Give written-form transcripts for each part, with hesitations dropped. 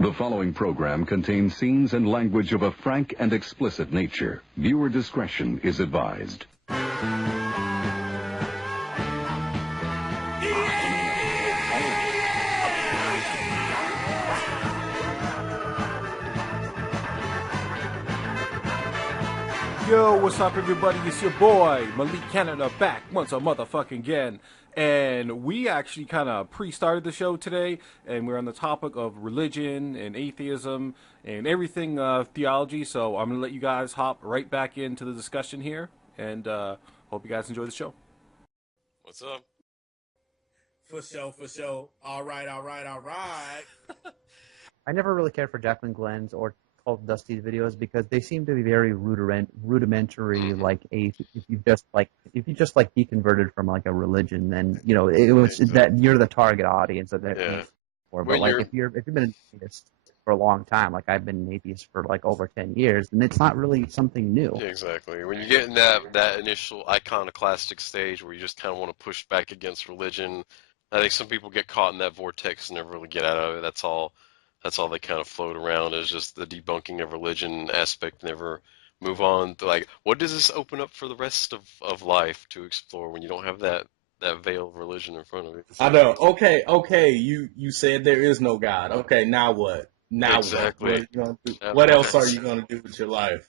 The following program contains scenes and language of a frank and explicit nature. Viewer discretion is advised. Yo, what's up, everybody? It's your boy, Malik Canada, back once a motherfucking again. And we actually kind of pre-started the show today, and we're on the topic of religion and atheism and everything theology. So I'm going to let you guys hop right back into the discussion here, and hope you guys enjoy the show. What's up? For sure. All right. I never really cared for Jacqueline Glenn's or Cult Dusty's videos because they seem to be very rudimentary. Like if you just deconverted from like a religion, then you know it was that you're the target audience of that. But like if you've been an atheist for a long time, like I've been an atheist for like over 10 years, then it's not really something new. Yeah, exactly. When you get in that initial iconoclastic stage where you just kind of want to push back against religion, I think some people get caught in that vortex and never really get out of it. That's all they kind of float around is just the debunking of religion aspect, never move on to like, what does this open up for the rest of life to explore when you don't have that veil of religion in front of you? I know. Okay. You said there is no God. Okay, now what? Exactly. What are you gonna do? What else are you gonna do with your life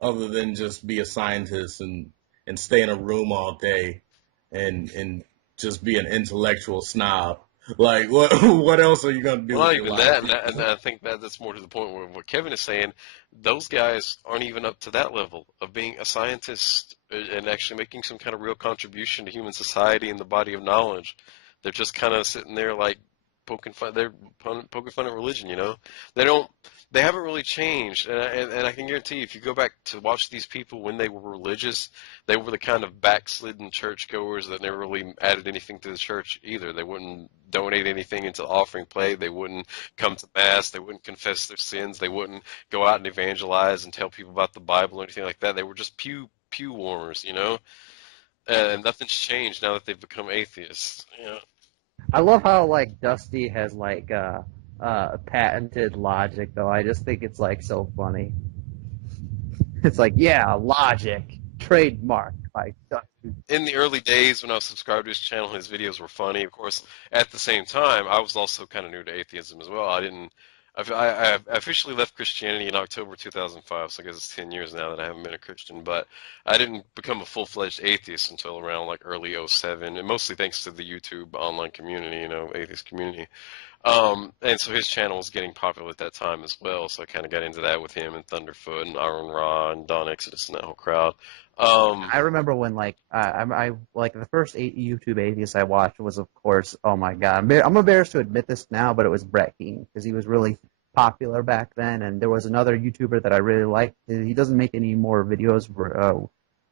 other than just be a scientist and stay in a room all day and just be an intellectual snob? Like, what else are you going to do? Well, not even that, and I think that's more to the point where what Kevin is saying, those guys aren't even up to that level of being a scientist and actually making some kind of real contribution to human society and the body of knowledge. They're just kind of sitting there like poking fun at religion, you know? They haven't really changed, and I can guarantee you, if you go back to watch these people when they were religious, they were the kind of backslidden churchgoers that never really added anything to the church either. They wouldn't donate anything into the offering plate. They wouldn't come to mass. They wouldn't confess their sins. They wouldn't go out and evangelize and tell people about the Bible or anything like that. They were just pew warmers, you know? And nothing's changed now that they've become atheists, you know? I love how like Dusty has like patented logic though. I just think it's like so funny. It's like, yeah, logic, trademark by Dusty. In the early days when I was subscribed to his channel, his videos were funny. Of course, at the same time, I was also kind of new to atheism as well. I officially left Christianity in October 2005, so I guess it's 10 years now that I haven't been a Christian, but I didn't become a full-fledged atheist until around like early 07, and mostly thanks to the YouTube online community, you know, atheist community. And so his channel was getting popular at that time as well, so I kind of got into that with him and Thunderfoot and Iron Ra and Don Exodus and that whole crowd. I remember when like I like the first YouTube atheist I watched was, of course, oh my god, I'm embarrassed to admit this now, but it was Brett Keane because he was really popular back then. And there was another YouTuber that I really liked. He doesn't make any more videos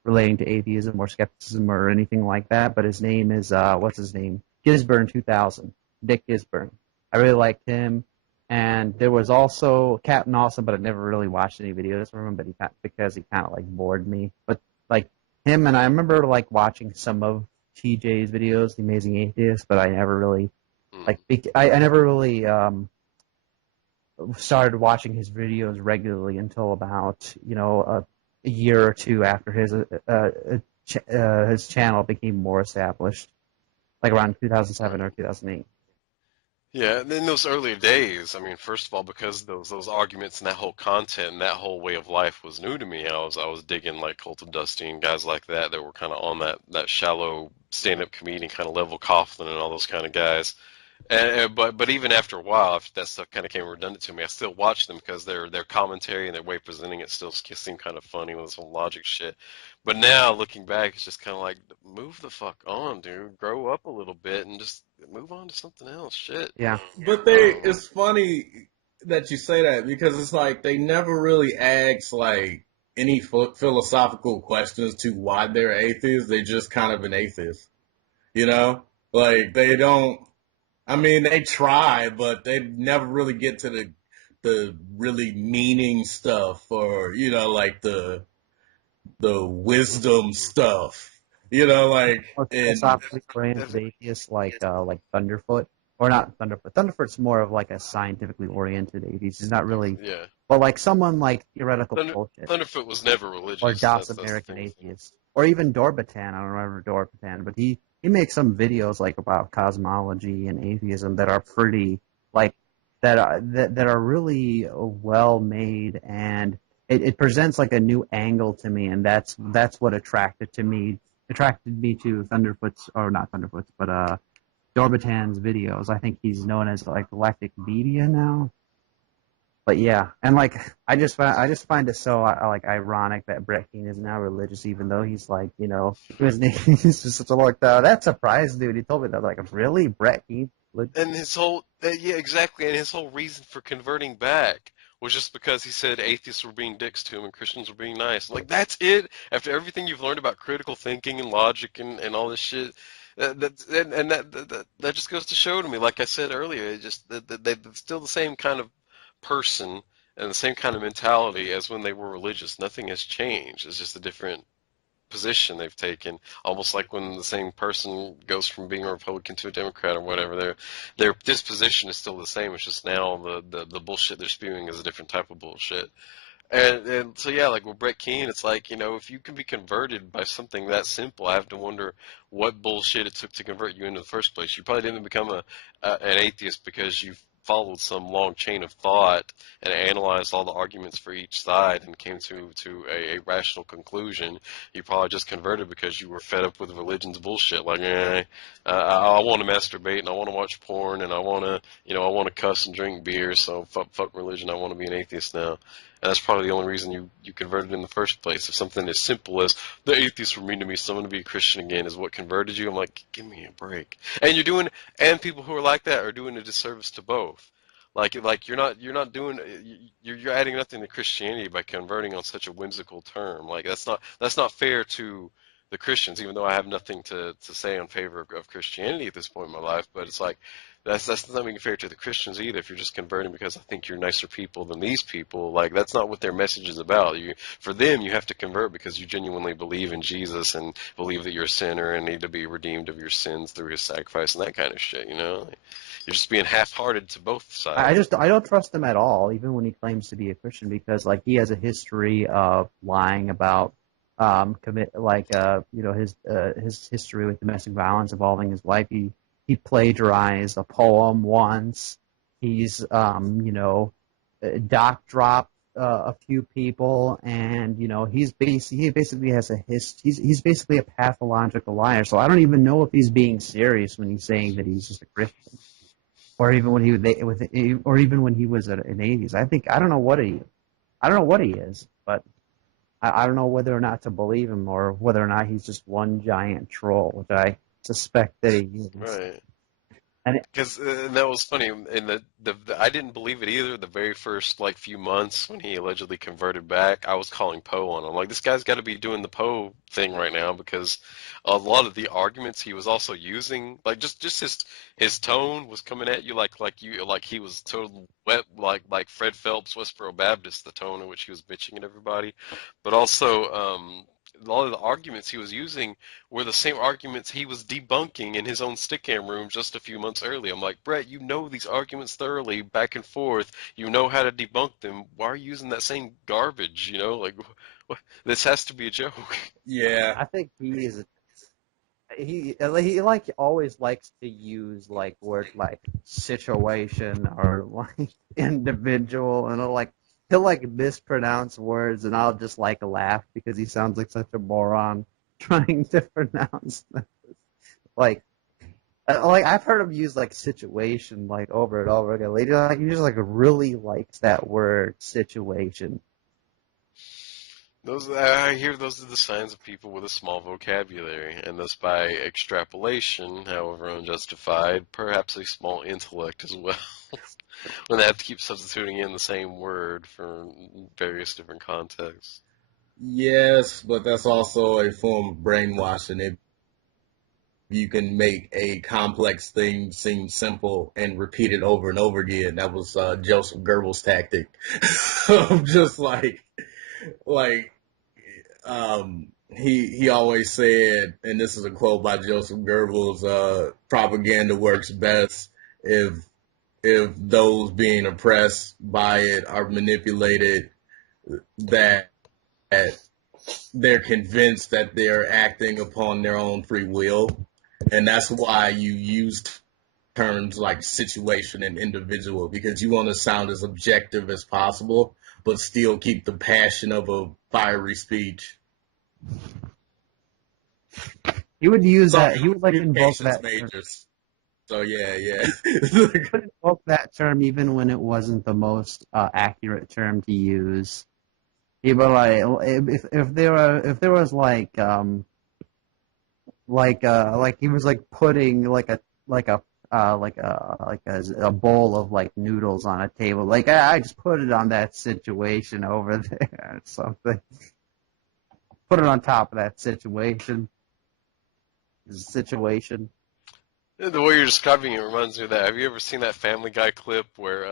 relating to atheism or skepticism or anything like that, but his name is what's his name? Gisburn 2000, Dick Gisburn. I really liked him. And there was also Captain Awesome, but I never really watched any videos from him, because he kind of like bored me. But like him, and I remember like watching some of TJ's videos, The Amazing Atheist, but I never really I never really started watching his videos regularly until about a year or two after his channel became more established, like around 2007 or 2008. Yeah, and in those earlier days, I mean, first of all, because those arguments and that whole content and that whole way of life was new to me, I was digging like Cult of Dusty and guys like that were kind of on that shallow stand-up comedian kind of level, Coughlin and all those kind of guys. But even after a while, after that stuff kind of came redundant to me, I still watched them because their commentary and their way of presenting it still seemed kind of funny with this whole logic shit. But now, looking back, it's just kind of like, move the fuck on, dude. Grow up a little bit and just move on to something else. Shit. Yeah. But it's funny that you say that because it's like they never really ask like any philosophical questions to why they're atheists. They just kind of an atheist, you know? Like they don't. I mean, they try, but they never really get to the really meaning stuff or like the wisdom stuff, like philosophically oriented atheists like Thunderfoot or not Thunderfoot. Thunderfoot's more of like a scientifically oriented atheist. He's not really, Yeah. but like someone like Theoretical Bullshit Thunderfoot was never or religious. Das That's the American thing. Atheist, or even Dorbitan. I don't remember Dorbitan, but he makes some videos like about cosmology and atheism that are pretty like that are really well made, and it presents like a new angle to me, and that's what attracted me to Thunderfoot's, or not Thunderfoot's, but Dorbitan's videos. I think he's known as like Galactic Media now. But yeah, and like I just find it so like ironic that Brett Keane is now religious, even though he's like, you know, his name is just like that surprised dude. He told me that, like, really, Brett Keane. And his whole, yeah, exactly, and his whole reason for converting back was just because he said atheists were being dicks to him and Christians were being nice. Like, that's it? After everything you've learned about critical thinking and logic and all this shit, that just goes to show to me, like I said earlier, it just they're still the same kind of person and the same kind of mentality as when they were religious. Nothing has changed. It's just a different position they've taken, almost like when the same person goes from being a Republican to a Democrat or whatever. Their disposition is still the same. It's just now the bullshit they're spewing is a different type of bullshit. And so yeah, like with Brett Keane, it's like, you know, if you can be converted by something that simple, I have to wonder what bullshit it took to convert you into the first place. You probably didn't become an atheist because you followed some long chain of thought and analyzed all the arguments for each side and came to a rational conclusion. You probably just converted because you were fed up with religion's bullshit. Like, I want to masturbate and I want to watch porn and I want to cuss and drink beer. So fuck religion. I want to be an atheist now. And that's probably the only reason you converted in the first place. If something as simple as the atheists were mean to me, so I'm going to be a Christian again is what converted you, I'm like, give me a break. And people who are like that are doing a disservice to both. Like you're not doing, you're adding nothing to Christianity by converting on such a whimsical term. Like that's not fair to the Christians, even though I have nothing to say in favor of Christianity at this point in my life. But it's like that's not being fair to the Christians either. If you're just converting because I think you're nicer people than these people, like that's not what their message is about. For them, you have to convert because you genuinely believe in Jesus and believe that you're a sinner and need to be redeemed of your sins through His sacrifice and that kind of shit. You know, you're just being half-hearted to both sides. I don't trust him at all, even when he claims to be a Christian, because like he has a history of lying about his history with domestic violence involving his wife. He plagiarized a poem once. He's doc dropped a few people, and he basically has he's basically a pathological liar. So I don't even know if he's being serious when he's saying that he's just a Christian, or even when he was an atheist. I don't know what he is, but I don't know whether or not to believe him or whether or not he's just one giant troll, which I suspect that he is. Right. And Because that was funny. In I didn't believe it either. The very first few months when he allegedly converted back, I was calling Poe on him. Like, this guy's got to be doing the Poe thing right now, because a lot of the arguments he was also using, like just his tone was coming at you like he was total wet, like Fred Phelps, Westboro Baptist, the tone in which he was bitching at everybody, but also a lot of the arguments he was using were the same arguments he was debunking in his own stick-cam room just a few months earlier. I'm like, Brett, you know these arguments thoroughly, back and forth. You know how to debunk them. Why are you using that same garbage? This has to be a joke. Yeah. I think he is. He like always likes to use like words like situation or like individual, and he'll like mispronounce words, and I'll just like laugh because he sounds like such a moron trying to pronounce them. Like I've heard him use like situation like over and over again. He just like really likes that word situation. I hear those are the signs of people with a small vocabulary, and thus by extrapolation, however unjustified, perhaps a small intellect as well. When they have to keep substituting in the same word for various different contexts. Yes, but that's also a form of brainwashing. If you can make a complex thing seem simple and repeat it over and over again, that was Joseph Goebbels' tactic. Just like he always said, and this is a quote by Joseph Goebbels, propaganda works best if those being oppressed by it are manipulated, that they're convinced that they're acting upon their own free will, and that's why you use terms like situation and individual, because you want to sound as objective as possible, but still keep the passion of a fiery speech. He would use Sorry, that. He would like invoke communications that term. majors. So yeah. He would invoke that term even when it wasn't the most accurate term to use. He would like if there was like he was like putting a bowl of like noodles on a table. Like I just put it on that situation over there or something. Put it on top of that situation. The way you're describing it reminds me of that. Have you ever seen that Family Guy clip where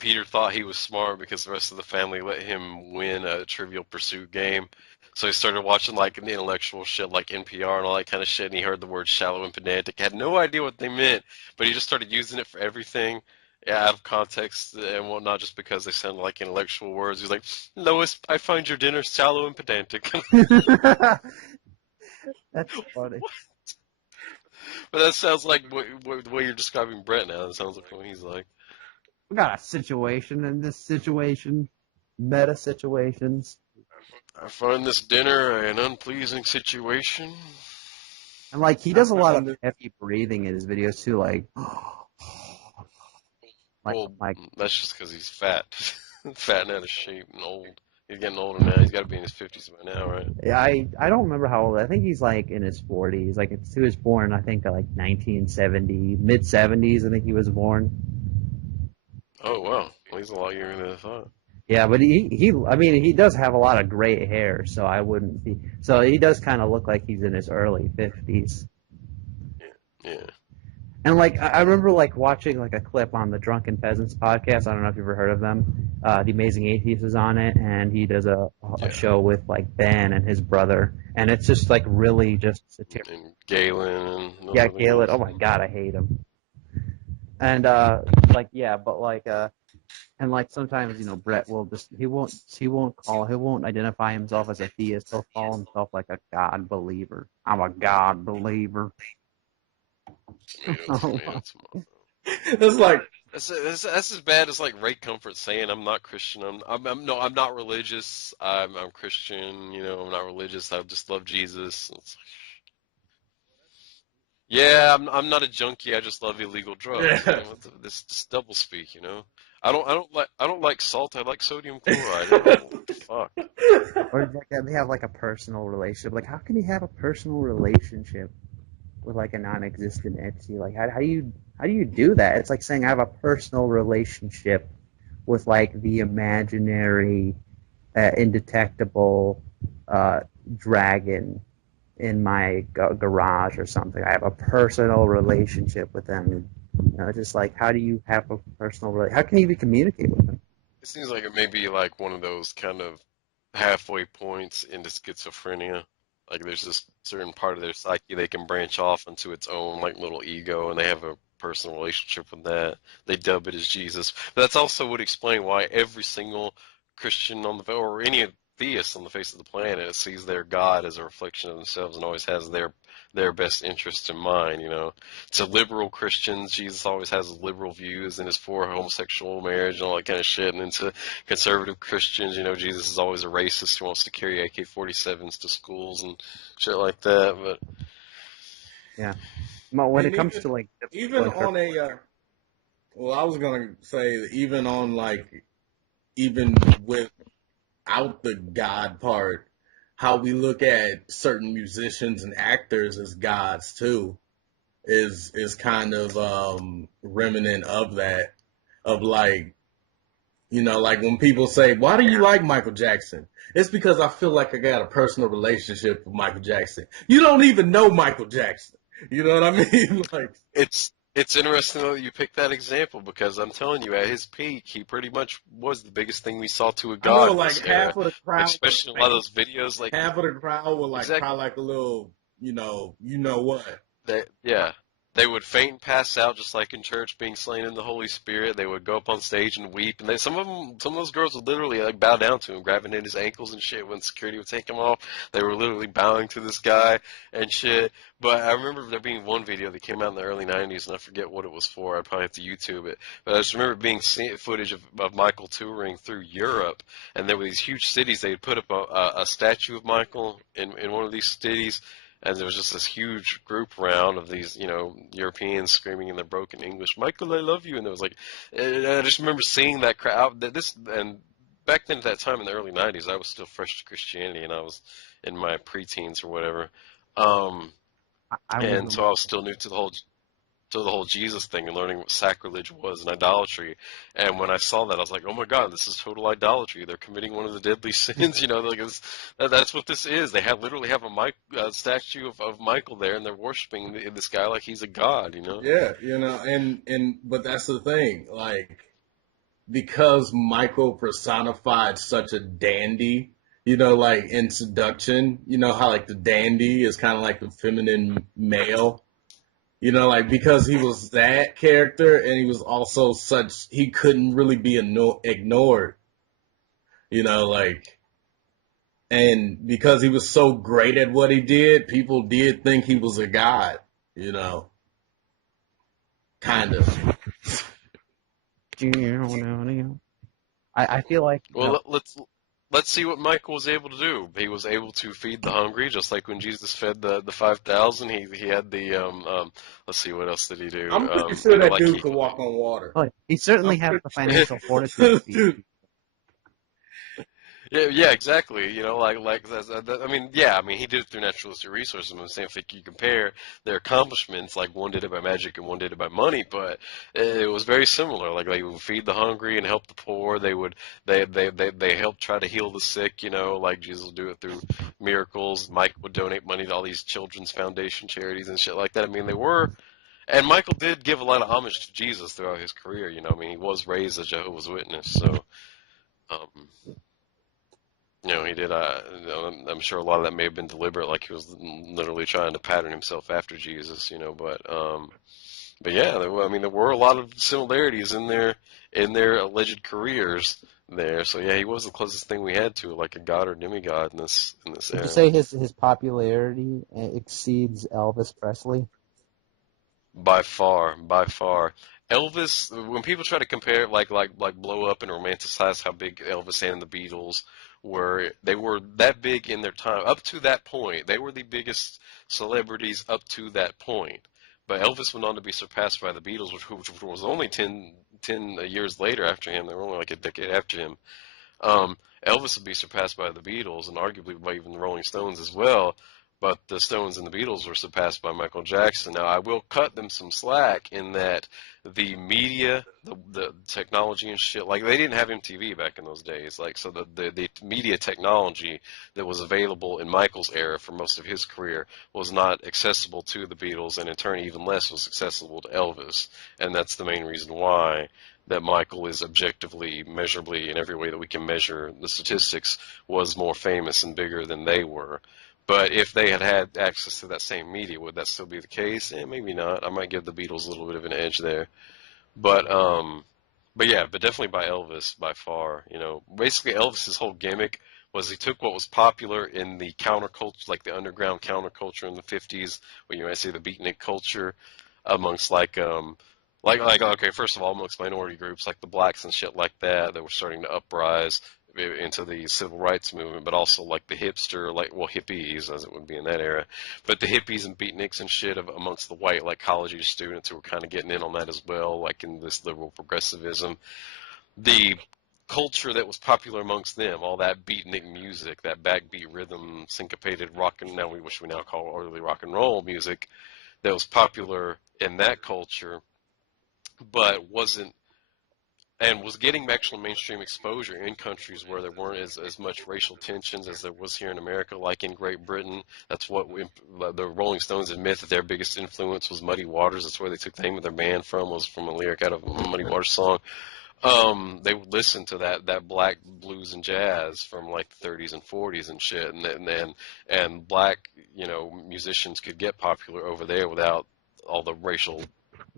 Peter thought he was smart because the rest of the family let him win a Trivial Pursuit game? So he started watching like the intellectual shit like NPR and all that kind of shit, and he heard the word shallow and pedantic. Had no idea what they meant, but he just started using it for everything, yeah, out of context and whatnot, just because they sounded like intellectual words. He's like, Lois, I find your dinner shallow and pedantic. That's funny. But that sounds like the way you're describing Brett now. That sounds like what he's like. We got a situation in this situation, meta situations, I find this dinner an unpleasing situation. and like he does a lot of heavy breathing in his videos too, like. Well, that's just because he's fat. Fat and out of shape and old. He's getting older now. He's got to be in his 50s by now, right? Yeah, I don't remember how old. I think he's like in his 40s. Like he was born, I think, like 1970, mid 70s. I think he was born. Oh wow, well, he's a lot younger than I thought. Yeah, but he does have a lot of gray hair, so I wouldn't be. So he does kind of look like he's in his early 50s. Yeah. And like I remember like watching like a clip on the Drunken Peasants podcast. I don't know if you've ever heard of them. The Amazing Atheist is on it, and he does a show with like Ben and his brother, and it's just like really just satirical. And Galen. And Galen. Oh my God, I hate him. And and like sometimes Brett will just he won't identify himself as a theist. He'll call himself like a God believer. I'm a God believer. It's like that's as bad as like Ray Comfort saying I'm not Christian. I'm not religious. I'm Christian. I'm not religious. I just love Jesus. Yeah, I'm not a junkie. I just love illegal drugs. Yeah. This double speak. I don't like salt. I like sodium chloride. What the fuck? Or like they have like a personal relationship. Like how can you have a personal relationship with like a non-existent entity? Like how do you do that? It's like saying I have a personal relationship with like the imaginary, indetectable dragon in my garage or something. I have a personal relationship with them. Just like how do you have a personal relationship? How can you even communicate with them? It seems like it may be like one of those kind of halfway points into schizophrenia. Like there's this certain part of their psyche they can branch off into its own like little ego, and they have a personal relationship with that. They dub it as Jesus. But that's also would explain why every single Christian or any theist on the face of the planet sees their God as a reflection of themselves and always has their best interest in mind. To liberal Christians, Jesus always has liberal views and is for homosexual marriage and all that kind of shit. And then to conservative Christians, Jesus is always a racist who wants to carry AK-47s to schools and shit like that. But yeah, when it comes to like even on a well, I was gonna say even on like even without the God part, how we look at certain musicians and actors as gods too is kind of remnant of that, of like like when people say, why do you like Michael Jackson? It's because I feel like I got a personal relationship with Michael Jackson. You don't even know Michael Jackson. You know what I mean? Like it's interesting though that you picked that example, because I'm telling you, at his peak, he pretty much was the biggest thing we saw to a god. I know, like half of the crowd, especially a lot of those videos, like half of the crowd will like cry like a little, you know what? Yeah. They would faint and pass out, just like in church, being slain in the Holy Spirit. They would go up on stage and weep, and some of those girls would literally like bow down to him, grabbing at his ankles and shit. When security would take him off, they were literally bowing to this guy and shit. But I remember there being one video that came out in the early '90s, and I forget what it was for. I'd probably have to YouTube it. But I just remember being footage of Michael touring through Europe, and there were these huge cities. They'd put up a statue of Michael in one of these cities. And there was just this huge group round of these, Europeans screaming in their broken English, "Michael, I love you!" And there was like, and I just remember seeing that crowd. And back then at that time in the early '90s, I was still fresh to Christianity, and I was in my preteens or whatever. I And wasn't. so I was still new to the whole Jesus thing and learning what sacrilege was and idolatry. And when I saw that, I was like, oh my God, this is total idolatry. They're committing one of the deadly sins. That's what this is. They literally have a statue of Michael there, and they're worshiping this guy like he's a god. Yeah, but that's the thing, like, because Michael personified such a dandy, like in seduction, how like the dandy is kind of like the feminine male. Like because he was that character and he was also he couldn't really be ignored, like, and because he was so great at what he did, people did think he was a god, kind of. I feel like Well, let's see what Michael was able to do. He was able to feed the hungry, just like when Jesus fed the 5,000. He had the let's see, what else did he do? I'm pretty sure that like dude could walk on water. he certainly has the financial fortitude. Dude, Yeah, exactly. He did it through naturalistic resources. I'm saying if you compare their accomplishments, like one did it by magic and one did it by money, but it was very similar. Like they would feed the hungry and help the poor. They helped try to heal the sick. Like Jesus would do it through miracles. Mike would donate money to all these children's foundation charities and shit like that. And Michael did give a lot of homage to Jesus throughout his career. He was raised a Jehovah's Witness, so. Um, he did. I'm sure a lot of that may have been deliberate, like he was literally trying to pattern himself after Jesus. But yeah, there were a lot of similarities in their alleged careers there. So yeah, he was the closest thing we had to like a god or demigod in this Would era. you say his popularity exceeds Elvis Presley? By far, by far. Elvis, when people try to compare, like blow up and romanticize how big Elvis and the Beatles were, they were that big in their time. Up to that point, they were the biggest celebrities up to that point. But Elvis went on to be surpassed by the Beatles, which was only 10 years later after him. They were only like a decade after him. Elvis would be surpassed by the Beatles and arguably by even the Rolling Stones as well. But the Stones and the Beatles were surpassed by Michael Jackson. Now, I will cut them some slack in that the media, the technology and shit, like they didn't have MTV back in those days. Like, so the media technology that was available in Michael's era for most of his career was not accessible to the Beatles, and in turn, even less was accessible to Elvis. And that's the main reason why that Michael is objectively, measurably, in every way that we can measure the statistics, was more famous and bigger than they were. But if they had had access to that same media, would that still be the case? Maybe not. I might give the Beatles a little bit of an edge there. But yeah, but definitely by Elvis by far. Basically Elvis's whole gimmick was he took what was popular in the counterculture, like the underground counterculture in the 50s, where you might say the beatnik culture, amongst okay, first of all, amongst minority groups like the blacks and shit like that were starting to uprise into the civil rights movement, but also like the hippies, as it would be in that era, but the hippies and beatniks and shit amongst the white, like college age students who were kind of getting in on that as well, like in this liberal progressivism. The culture that was popular amongst them, all that beatnik music, that backbeat rhythm, syncopated rock and which we now call early rock and roll music, that was popular in that culture, but was getting actual mainstream exposure in countries where there weren't as much racial tensions as there was here in America, like in Great Britain. That's what the Rolling Stones admit, that their biggest influence was Muddy Waters. That's where they took the name of their band from, was from a lyric out of a Muddy Waters song. They would listen to that black blues and jazz from like the 30s and 40s and shit, and black musicians could get popular over there without all the racial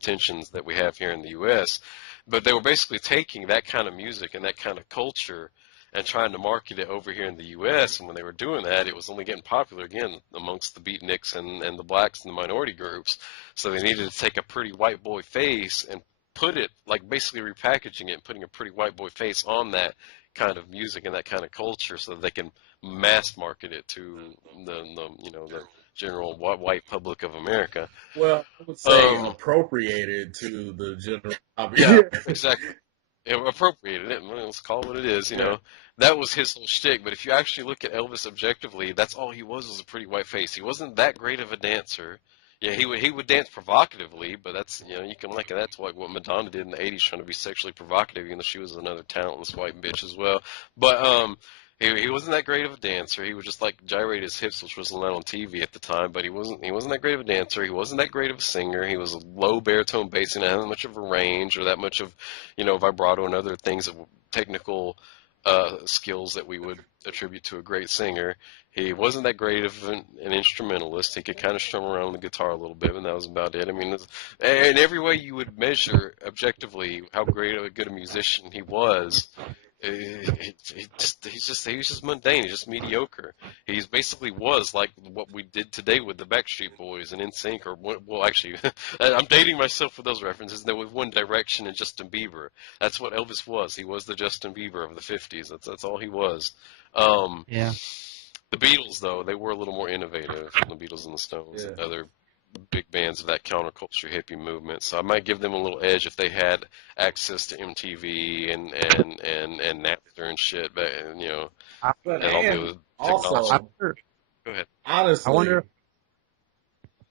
tensions that we have here in the U.S. But they were basically taking that kind of music and that kind of culture and trying to market it over here in the U.S. And when they were doing that, it was only getting popular again amongst the beatniks and the blacks and the minority groups. So they needed to take a pretty white boy face and put it, like basically repackaging it and putting a pretty white boy face on that kind of music and that kind of culture so that they can mass market it to the general white public of America. Well, I would say Um, appropriated to the general yeah, public. exactly. It appropriated it. Let's call it what it is. Yeah. That was his whole shtick. But if you actually look at Elvis objectively, that's all he was a pretty white face. He wasn't that great of a dancer. Yeah, he would dance provocatively, but that's you can like that's like what Madonna did in the '80s, trying to be sexually provocative, even though she was another talentless white bitch as well. But he wasn't that great of a dancer. He would just like gyrate his hips, which wasn't allowed on TV at the time. But he wasn't that great of a dancer. He wasn't that great of a singer. He was a low baritone bass, and didn't have much of a range or that much of vibrato and other things that technical skills that we would attribute to a great singer. He wasn't that great of an instrumentalist. He could kind of strum around the guitar a little bit, and that was about it. I mean, in every way you would measure objectively how great of a good a musician he was, he was just mundane. He's just mediocre. He's basically was like what we did today with the Backstreet Boys and NSYNC, or well, actually, I'm dating myself with those references. There was One Direction and Justin Bieber. That's what Elvis was. He was the Justin Bieber of the '50s. That's all he was. Yeah. The Beatles, though, they were a little more innovative than the Beatles and the Stones and Yeah. other big bands of that counterculture hippie movement. So I might give them a little edge if they had access to MTV and Napster and shit. But But and all the and technology. I also, wonder, Go ahead. I wonder honestly, if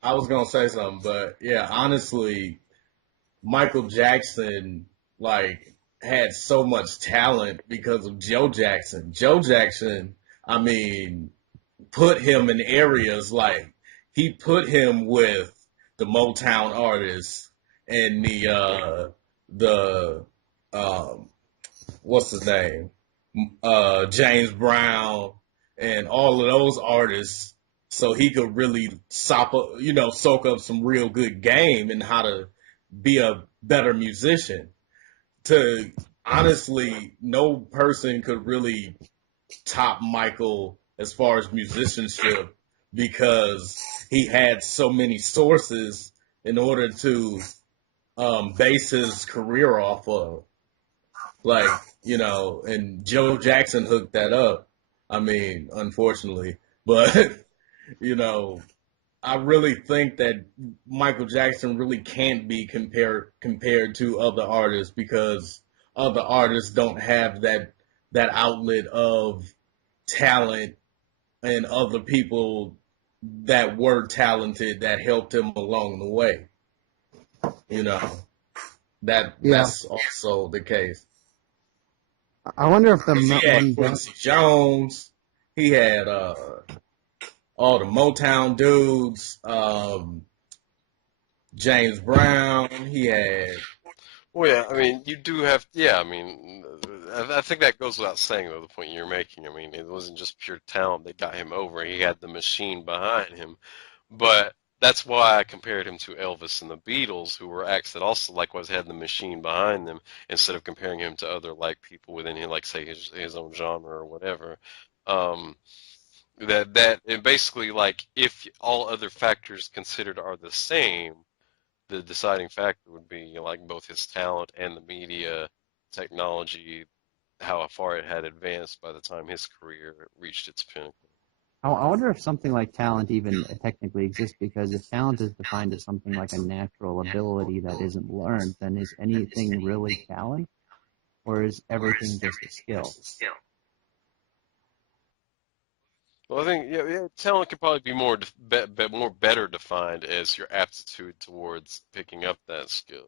I was gonna say something, but yeah, honestly, Michael Jackson like had so much talent because of Joe Jackson. Joe Jackson, I mean, put him in areas like he put him with the Motown artists and the what's his name? James Brown and all of those artists so he could really soak up some real good game and how to be a better musician. To honestly, no person could really top Michael as far as musicianship because he had so many sources in order to base his career off of. Like, and Joe Jackson hooked that up. I mean, unfortunately, but you know, I really think that Michael Jackson really can't be compared to other artists because other artists don't have that outlet of talent and other people that were talented that helped him along the way. You know, yeah, that's also the case. I wonder if the 'Cause he had Montana. Quincy Jones, he had all the Motown dudes, James Brown, he had Well, yeah, I mean, you do have, yeah, I mean, I think that goes without saying, though, the point you're making. I mean, it wasn't just pure talent that got him over. He had the machine behind him. But that's why I compared him to Elvis and the Beatles, who were acts that also likewise had the machine behind them, instead of comparing him to other like people within him, like say his own genre or whatever. Um, that and basically like if all other factors considered are the same, the deciding factor would be like both his talent and the media technology, how far it had advanced by the time his career reached its pinnacle. I wonder if something like talent even technically exists, because if talent is defined as something like a natural ability that isn't learned, then is anything really talent, or is everything just a skill? Well, I think yeah, talent could probably be more better defined as your aptitude towards picking up that skill.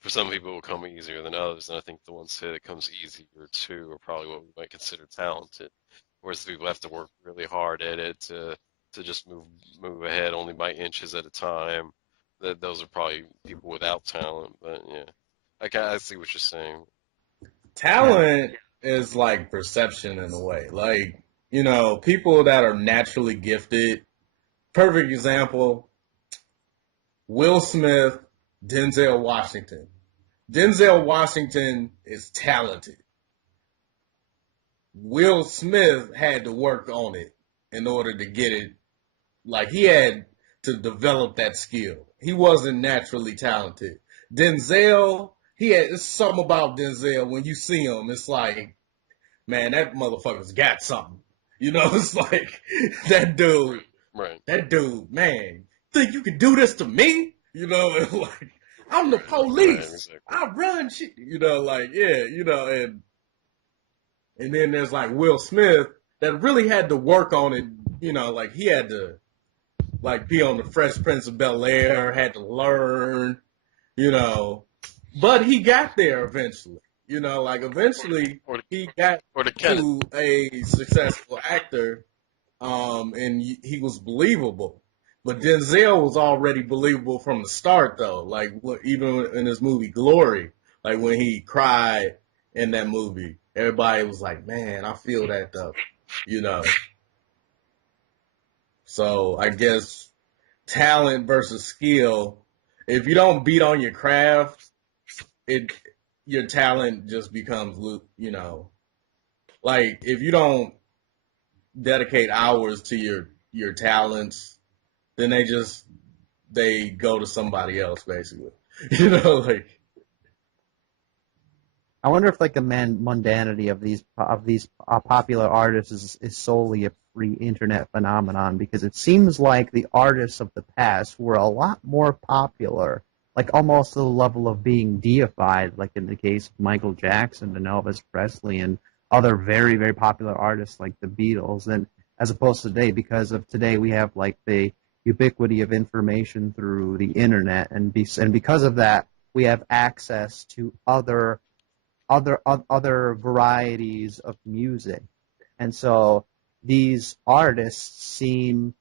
For some people, it will come easier than others, and I think the ones that it comes easier to are probably what we might consider talented. Whereas the people have to work really hard at it to just move ahead only by inches at a time. That those are probably people without talent. But yeah, I see what you're saying. Yeah. talent is like perception in a way. Like, people that are naturally gifted, perfect example, Will Smith, Denzel Washington. Denzel Washington is talented. Will Smith had to work on it in order to get it. Like, he had to develop that skill. He wasn't naturally talented. Denzel, it's something about Denzel. When you see him, it's like, man, that motherfucker's got something. You know, it's like, that dude, Right. man, think you can do this to me? You know, like, I'm the Right, police. exactly. I run shit. You know, like, yeah, and then there's like Will Smith that really had to work on it. You know, like, he had to, like, be on the Fresh Prince of Bel-Air, had to learn, you know, but he got there eventually. You know, like, eventually Or he got the kind of to a successful actor, and he was believable. But Denzel was already believable from the start, though. Like, even in his movie Glory, like, when he cried in that movie, everybody was like, man, I feel that, though, you know. So I guess talent versus skill. If you don't beat on your craft, it your talent just becomes, you know, like, if you don't dedicate hours to your talents, then they go to somebody else, basically. You know, like, I wonder if like the mundanity of these popular artists is solely a free internet phenomenon, because it seems like the artists of the past were a lot more popular, like almost to the level of being deified, like in the case of Michael Jackson and Elvis Presley and other very, very popular artists like the Beatles, and as opposed to today, because of today we have like the ubiquity of information through the internet, and because of that we have access to other varieties of music. And so these artists they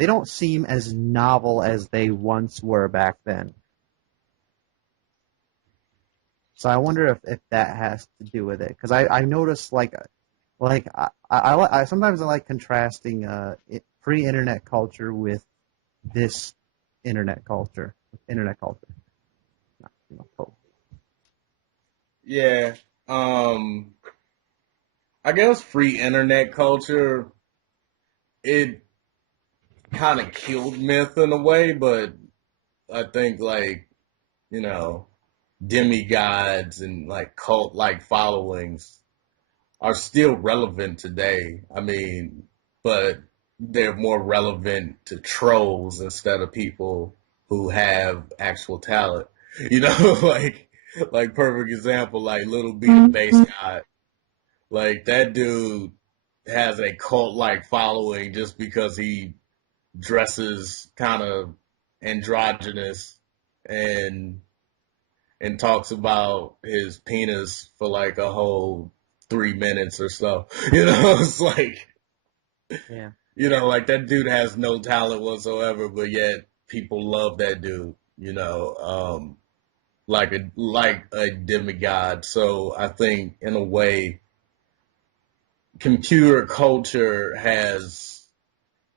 don't seem as novel as they once were back then. So I wonder if that has to do with it, because I noticed I sometimes I like contrasting pre-internet culture with this internet culture. yeah. I guess free internet culture, it kind of killed myth in a way, but I think, like, you know, demigods and like cult like followings are still relevant today. I mean, but they're more relevant to trolls instead of people who have actual talent. You know, like perfect example, like Little B the bass guy. Like, that dude has a cult like following just because he dresses kind of androgynous and talks about his penis for like a whole 3 minutes or so. You know, it's like, Yeah. you know, like, that dude has no talent whatsoever, but yet people love that dude, you know, like a demigod. So I think, in a way, computer culture has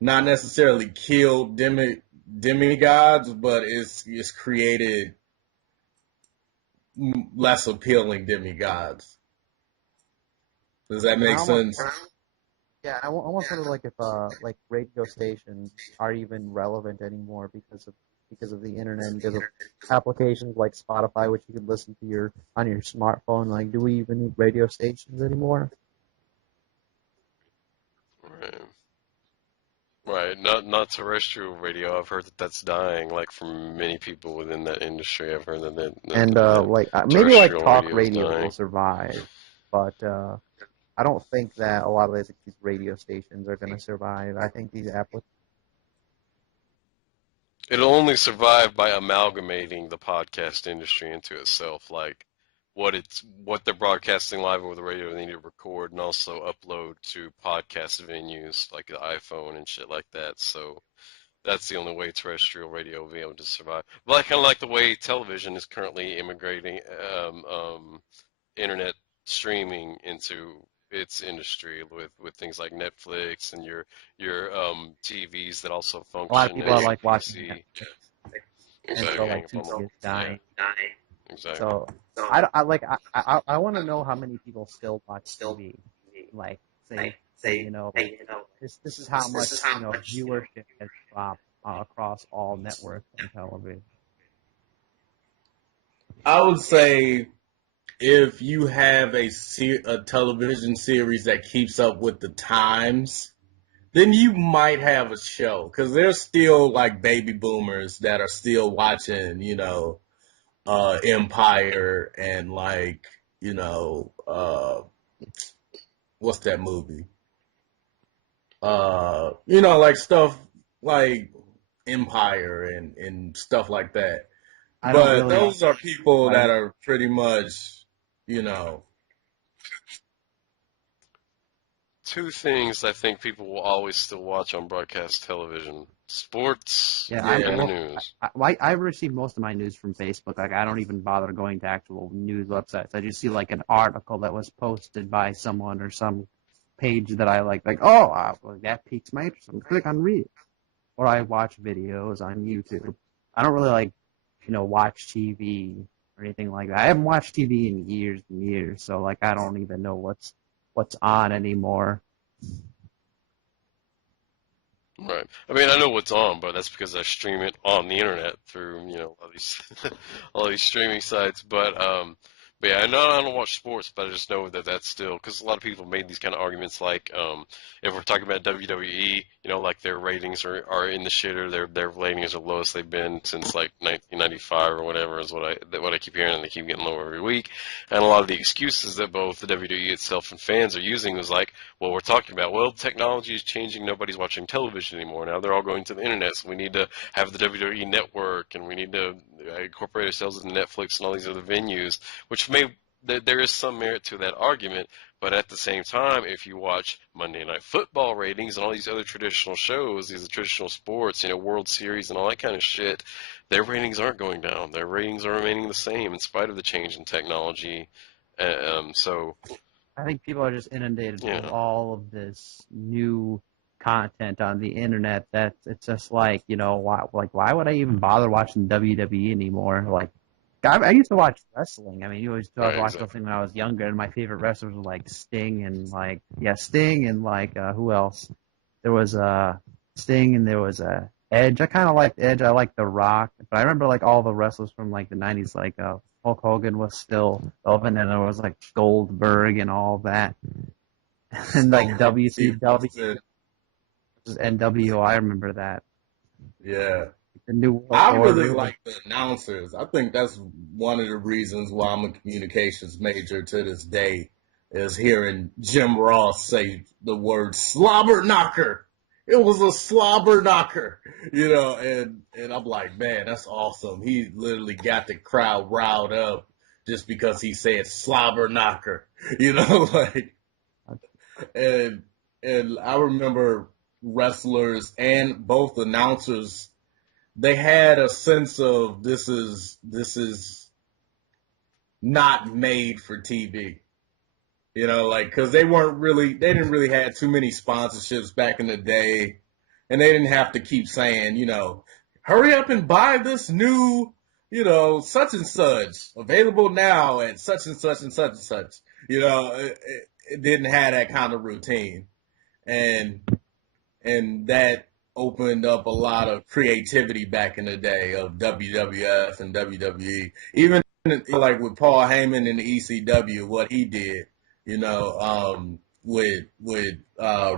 not necessarily killed demigods, but it's created less appealing demigods. Does that And I make almost sense? Yeah, I almost wonder like if like radio stations are even relevant anymore because of the internet and because of applications like Spotify, which you can listen to on your smartphone. Like, do we even need radio stations anymore? right. Right, not terrestrial radio. I've heard that that's dying. Like, from many people within that industry, I've heard And that maybe like terrestrial talk radio is radio will dying. survive, but I don't think that a lot of these radio stations are going to survive. I think these applications. It'll only survive by amalgamating the podcast industry into itself. Like, what they're broadcasting live over the radio, they need to record and also upload to podcast venues like the iPhone and shit like that. So that's the only way terrestrial radio will be able to survive. But kind of like the way television is currently immigrating internet streaming into its industry with things like Netflix and your TVs that also A lot of function people are as a like watching PC. and so like TV is dying. Exactly. So I want to know how many people still watch TV. Like say like this is how much viewership has dropped across all networks on television. I would say if you have a television series that keeps up with the times, then you might have a show because there's still like baby boomers that are still watching, Empire and like, what's that movie? Like stuff like Empire and stuff like that. I don't But really those are people that like are pretty much, you know, Two things I think people will always still watch on broadcast television: sports yeah yeah. and the news. I receive most of my news from Facebook. Like I don't even bother going to actual news websites. I just see like an article that was posted by someone or some page that I like well, that piques my interest. I'm gonna click on read it. Or I watch videos on YouTube. I don't really watch TV or anything like that. I haven't watched TV in years and years, so like I don't even know what's on anymore. Right. I mean, I know what's on, but that's because I stream it on the internet through, all these all these streaming sites. But yeah, I don't watch sports, but I just know that that's still because a lot of people made these kind of arguments, like if we're talking about WWE, like their ratings are in the shitter, their ratings are the lowest they've been since like 1995 or whatever is what I keep hearing, and they keep getting lower every week. And a lot of the excuses that both the WWE itself and fans are using was like, well, we're talking about, well, technology is changing. Nobody's watching television anymore. Now they're all going to the internet, so we need to have the WWE network, and we need to incorporate ourselves into Netflix and all these other venues, which there is some merit to that argument. But at the same time, if you watch Monday Night Football ratings and all these other traditional shows, these traditional sports, World Series and all that kind of shit, their ratings aren't going down. Their ratings are remaining the same in spite of the change in technology. So I think people are just inundated yeah. with all of this new content on the internet that it's just like, why would I even bother watching WWE anymore? Like, I used to watch wrestling. I mean, you always thought I Right, watched exactly. wrestling when I was younger, and my favorite wrestlers were like Sting and who else? There was Sting and there was Edge. I kind of liked Edge. I liked The Rock, but I remember like all the wrestlers from like the '90s, like Hulk Hogan was still relevant, and there was like Goldberg and all that, and like Stone Cold Steve WCW Austin. versus NWO. I remember that. Yeah. The New World I really Order. like the announcers. I think that's one of the reasons why I'm a communications major to this day is hearing Jim Ross say the word slobber knocker. It was a slobber knocker, and I'm like, man, that's awesome. He literally got the crowd riled up just because he said slobber knocker, like, and I remember wrestlers and both announcers, they had a sense of this is not made for TV. Like because they didn't really have too many sponsorships back in the day, and they didn't have to keep saying, hurry up and buy this new, such and such available now at such and such and such and such. It didn't have that kind of routine, and that opened up a lot of creativity back in the day of WWF and WWE. Even like with Paul Heyman in the ECW, what he did, with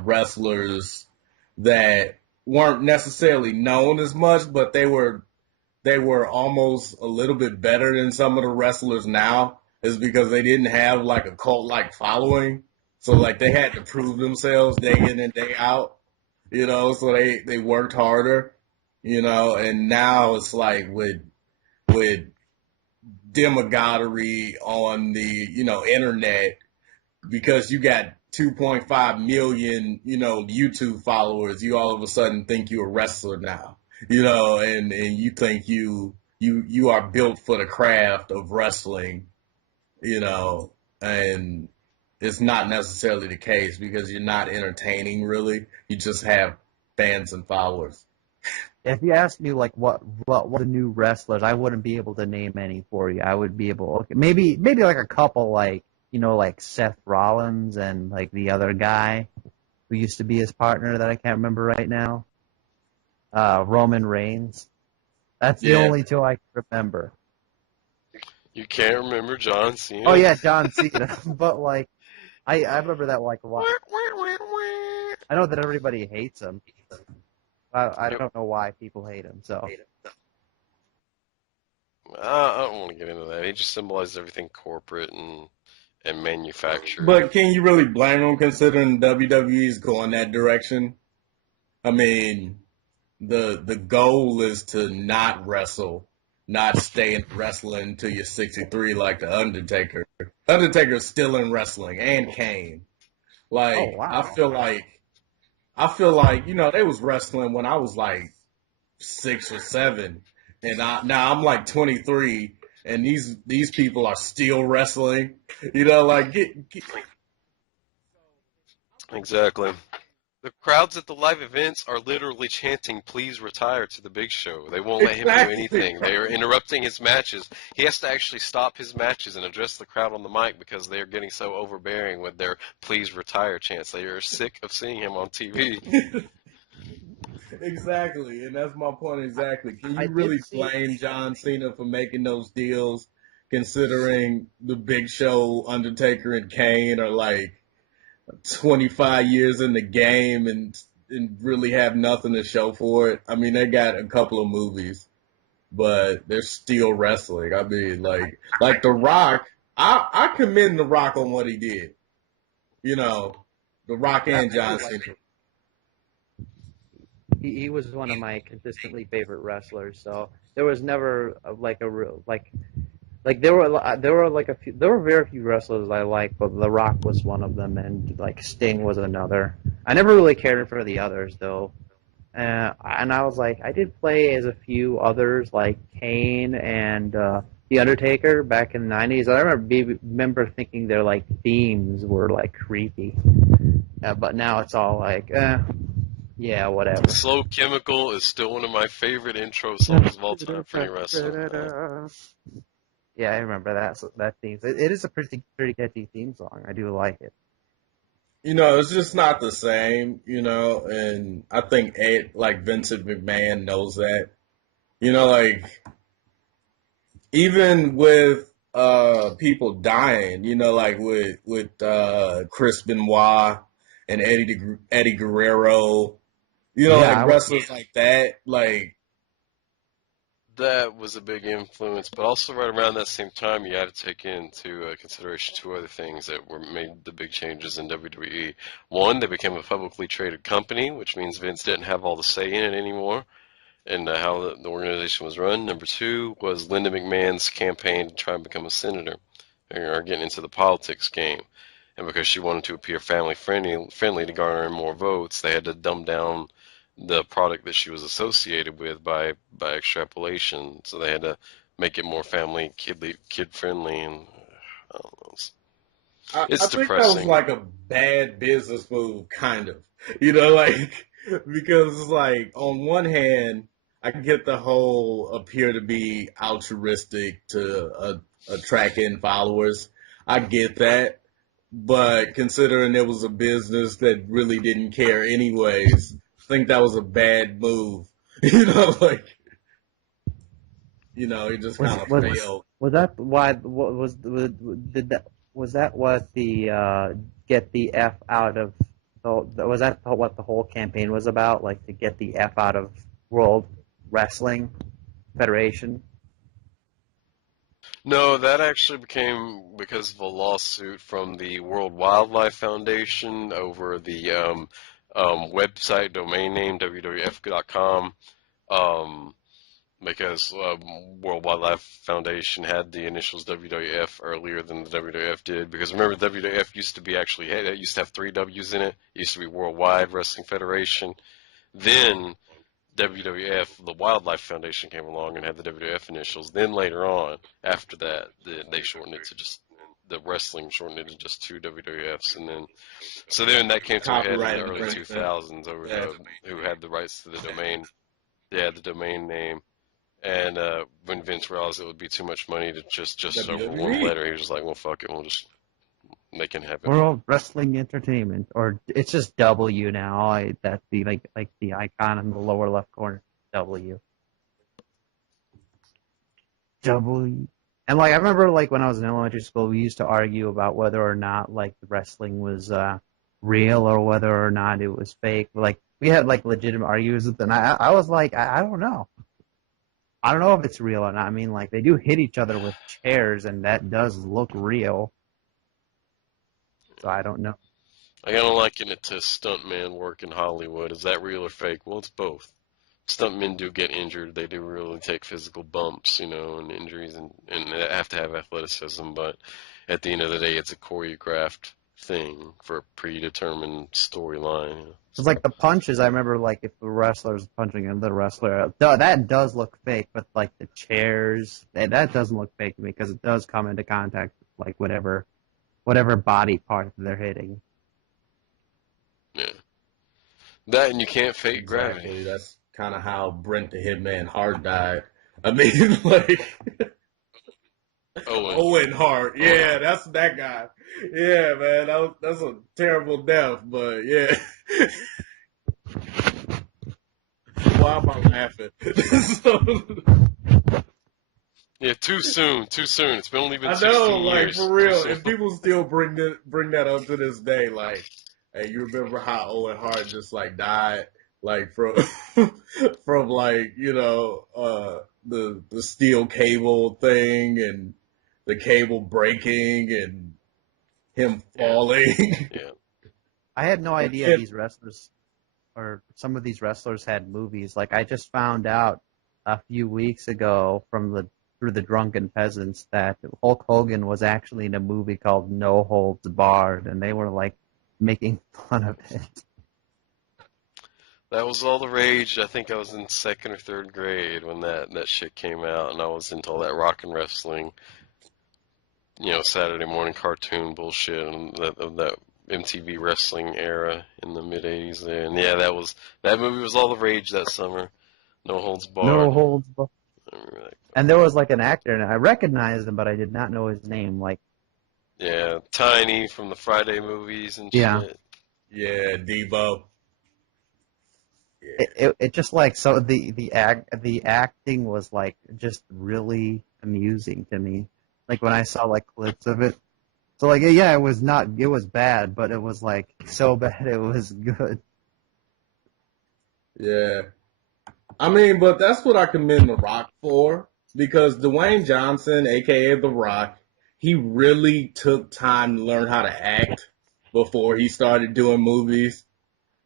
wrestlers that weren't necessarily known as much, but they were almost a little bit better than some of the wrestlers now, is because they didn't have like a cult like following. So like they had to prove themselves day in and day out, so they worked harder, and now it's like with demagoguery on the, internet, because you got 2.5 million, YouTube followers, you all of a sudden think you're a wrestler now, and you think you are built for the craft of wrestling, and it's not necessarily the case because you're not entertaining really. You just have fans and followers. If you asked me like what were the new wrestlers, I wouldn't be able to name any for you. I would be able, okay, maybe like a couple, like like Seth Rollins and like the other guy who used to be his partner that I can't remember right now. Roman Reigns. That's the Yeah. only two I can remember. You can't remember John Cena? Oh yeah, John Cena. But like I remember that like a lot. I know that everybody hates him. I Yep. don't know why people hate him. So I don't want to get into that. He just symbolizes everything corporate and manufactured. But can you really blame them considering WWE's going that direction? I mean, the goal is to not wrestle, not stay in wrestling until you're 63 like the Undertaker. Undertaker's still in wrestling and Kane. Like oh wow. I feel like they was wrestling when I was like 6 or 7, and now I'm like 23, and these people are still wrestling. Like get Exactly. The crowds at the live events are literally chanting, "Please retire" to the Big Show. They won't let him do exactly. anything. They are interrupting his matches. He has to actually stop his matches and address the crowd on the mic because they are getting so overbearing with their "Please retire" chants. They are sick of seeing him on TV. Exactly, and that's my point exactly. Can I you did really see. blame John Cena for making those deals, considering the Big Show, Undertaker, and Kane are like 25 years in the game and really have nothing to show for it? I mean, they got a couple of movies, but they're still wrestling. I mean, like The Rock. I commend The Rock on what he did. The Rock and John Cena. He was one of my consistently favorite wrestlers. So there was never like a real like there were very few wrestlers I liked, but The Rock was one of them, and like Sting was another. I never really cared for the others though. And I was like, I did play as a few others like Kane and The Undertaker back in the 90s. I remember thinking their like themes were like creepy. But now it's all like, yeah, whatever. Slow Chemical is still one of my favorite intro songs of all time for any wrestling. Yeah, I remember that theme. It is a pretty catchy theme song. I do like it. It's just not the same, and I think like Vincent McMahon knows that. Like even with people dying, like with Chris Benoit and Eddie Guerrero, like Yeah, wrestlers like that, like That was a big influence, but also right around that same time, you had to take into consideration two other things that were made the big changes in WWE. One, they became a publicly traded company, which means Vince didn't have all the say in it anymore, and how the organization was run. Number two was Linda McMahon's campaign to try and become a senator, or getting into the politics game. And because she wanted to appear family friendly to garner in more votes, they had to dumb down the product that she was associated with by extrapolation. So they had to make it more family kid friendly, and I don't know, I it's think that was depressing. like a bad business move, kind of. Like because it's like on one hand, I get the whole appear to be altruistic to attract in followers. I get that, but considering it was a business that really didn't care anyways, I think that was a bad move. Like it just was kind of was failed. was that why? What was did that? Was that what the get the F out of the? Was that what the whole campaign was about? Like to get the F out of World Wrestling Federation? No, that actually became because of a lawsuit from the World Wildlife Foundation over the website domain name wwf.com. Um, because World Wildlife Foundation had the initials WWF earlier than the WWF did. Because remember, WWF used to be it used to have three W's in it. It used to be Worldwide Wrestling Federation. Then WWF, the Wildlife Foundation, came along and had the WWF initials. Then later on, after that, they shortened it to just the wrestling shortened it to just two WWFs, and then that came to a head in Copyright the early infringement. 2000s over Yeah. who had the rights to the domain. Yeah, the domain name. And when Vince realized it would be too much money to just over one WWE. letter, he was just like, well, fuck it, we'll just make it happen. World Wrestling Entertainment, or it's just W now. That's the like the icon in the lower left corner. W. W. And like I remember like when I was in elementary school, we used to argue about whether or not like the wrestling was real or whether or not it was fake. Like we had like legitimate arguments, and I was like, I don't know. I don't know if it's real or not. I mean, like they do hit each other with chairs, and that does look real. So I don't know. I kind of liken it to stuntman work in Hollywood. Is that real or fake? Well, it's both. Stuntmen do get injured. They do really take physical bumps, and injuries, and they have to have athleticism. But at the end of the day, it's a choreographed thing for a predetermined storyline. It's like the punches. I remember like if the wrestler's punching another wrestler, that does look fake. But like the chairs, that doesn't look fake to me because it does come into contact with like whatever body part they're hitting. Yeah. That and you can't fake Exactly. gravity. That's kind of how Brent the Hitman Hart died. I mean, like Owen Hart. Yeah, that's that guy. Yeah, man, that's a terrible death, but yeah. Why am I laughing? Yeah, too soon. It's only been I 16 know, like years. for real, and people still bring that up to this day. Like, hey, you remember how Owen Hart just like died, like from from like the steel cable thing and the cable breaking and him falling. Yeah. I had no idea And- these wrestlers or some of these wrestlers had movies. Like I just found out a few weeks ago through the Drunken Peasants that Hulk Hogan was actually in a movie called No Holds Barred, and they were like making fun of it. That was all the rage. I think I was in second or third grade when that shit came out, and I was into all that rock and wrestling, Saturday morning cartoon bullshit, and that MTV wrestling era in the mid '80s there. And yeah, that movie was all the rage that summer. No Holds Barred. No Holds Barred. I remember that. And there was like an actor, and I recognized him, but I did not know his name. Like, Yeah, Tiny from the Friday movies and Yeah. shit. yeah, Debo. it just like so the acting was like just really amusing to me. Like when I saw like clips of it. So like yeah, it was bad, but it was like so bad it was good. Yeah. I mean, but that's what I commend The Rock for, because Dwayne Johnson, aka The Rock, he really took time to learn how to act before he started doing movies,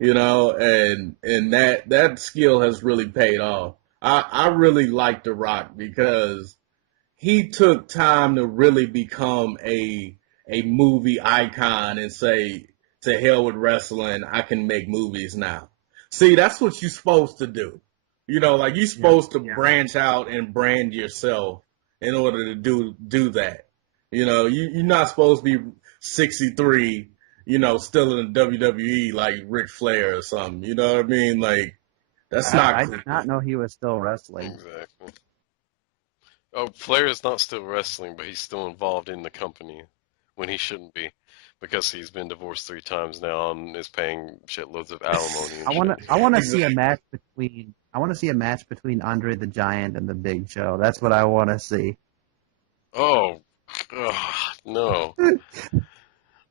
and that skill has really paid off. I really like The Rock because he took time to really become a movie icon and say, to hell with wrestling, I can make movies now. See, that's what you're supposed to do. Like you're supposed to branch out and brand yourself in order to do that. You're not supposed to be 63, still in the WWE like Ric Flair or something. You know what I mean? Like that's not I cool. did not know he was still wrestling. Exactly. Oh, Flair is not still wrestling, but he's still involved in the company when he shouldn't be, because he's been divorced 3 times now and is paying shitloads of alimony. And I want to see a match between Andre the Giant and the Big Show. That's what I want to see. Oh, God, no.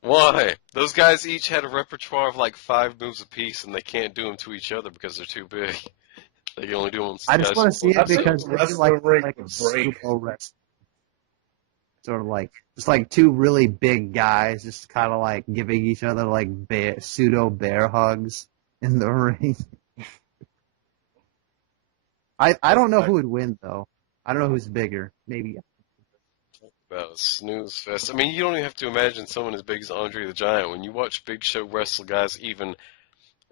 Why? Those guys each had a repertoire of like 5 moves apiece, and they can't do them to each other because they're too big. They can only do them. I just want to see I it think because they wrestling ring would break. pseudo wrestling. Sort of like just like 2 really big guys just kind of like giving each other like pseudo bear hugs in the ring. I don't know who would win though. I don't know who's bigger. Maybe About a snooze fest. I mean, you don't even have to imagine someone as big as Andre the Giant. When you watch Big Show wrestle guys even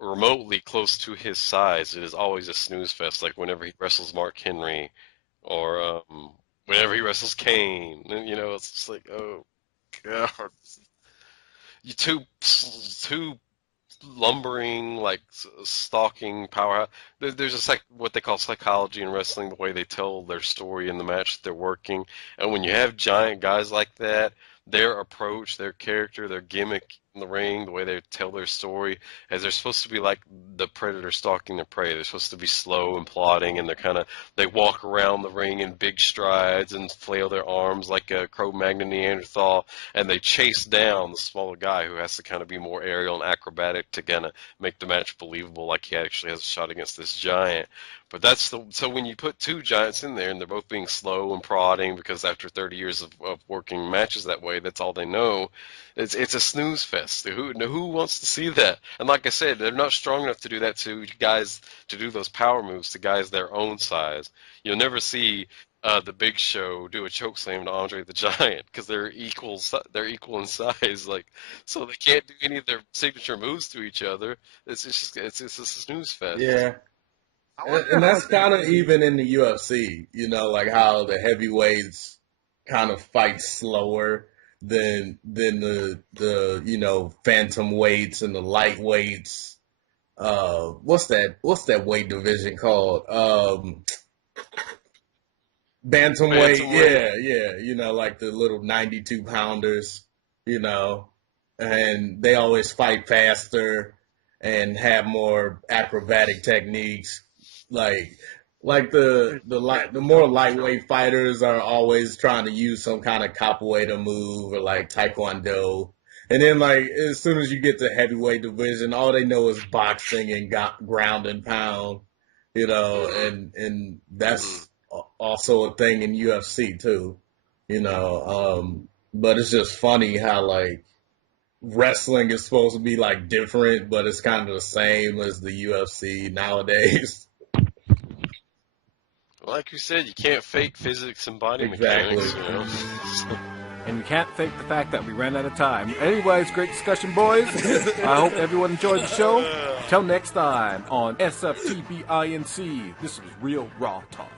remotely close to his size, it is always a snooze fest. Like whenever he wrestles Mark Henry, or whenever he wrestles Kane, and, it's just like, oh God, you two lumbering, like stalking power. There's what they call psychology in wrestling, the way they tell their story in the match that they're working. And when you have giant guys like that, their approach, their character, their gimmick in the ring, the way they tell their story, as they're supposed to be like the predator stalking their prey. They're supposed to be slow and plodding, and they walk around the ring in big strides and flail their arms like a Cro-Magnon Neanderthal, and they chase down the smaller guy who has to kind of be more aerial and acrobatic to kind of make the match believable, like he actually has a shot against this giant. But so when you put two giants in there and they're both being slow and prodding because after 30 years of working matches that way, that's all they know. It's a snooze fest. Who wants to see that? And like I said, they're not strong enough to do that to guys to do those power moves to guys their own size. You'll never see the Big Show do a choke slam to Andre the Giant because they're equal. They're equal in size. Like, so they can't do any of their signature moves to each other. It's just a snooze fest. Yeah. And that's kind of even in the UFC, like how the heavyweights kind of fight slower than the phantom weights and the lightweights. What's that weight division called? Bantamweight. Yeah. Like the little 92 pounders, and they always fight faster and have more acrobatic techniques. Like the more lightweight fighters are always trying to use some kind of capoeira move or like taekwondo, and then like as soon as you get to heavyweight division, all they know is boxing and ground and pound, and that's also a thing in UFC too, but it's just funny how like wrestling is supposed to be like different, but it's kind of the same as the UFC nowadays. Like you said, you can't fake physics and body Exactly. mechanics, And we can't fake the fact that we ran out of time. Anyways, great discussion, boys. I hope everyone enjoyed the show. Till next time on SFTBINC, this was Real Raw Talk.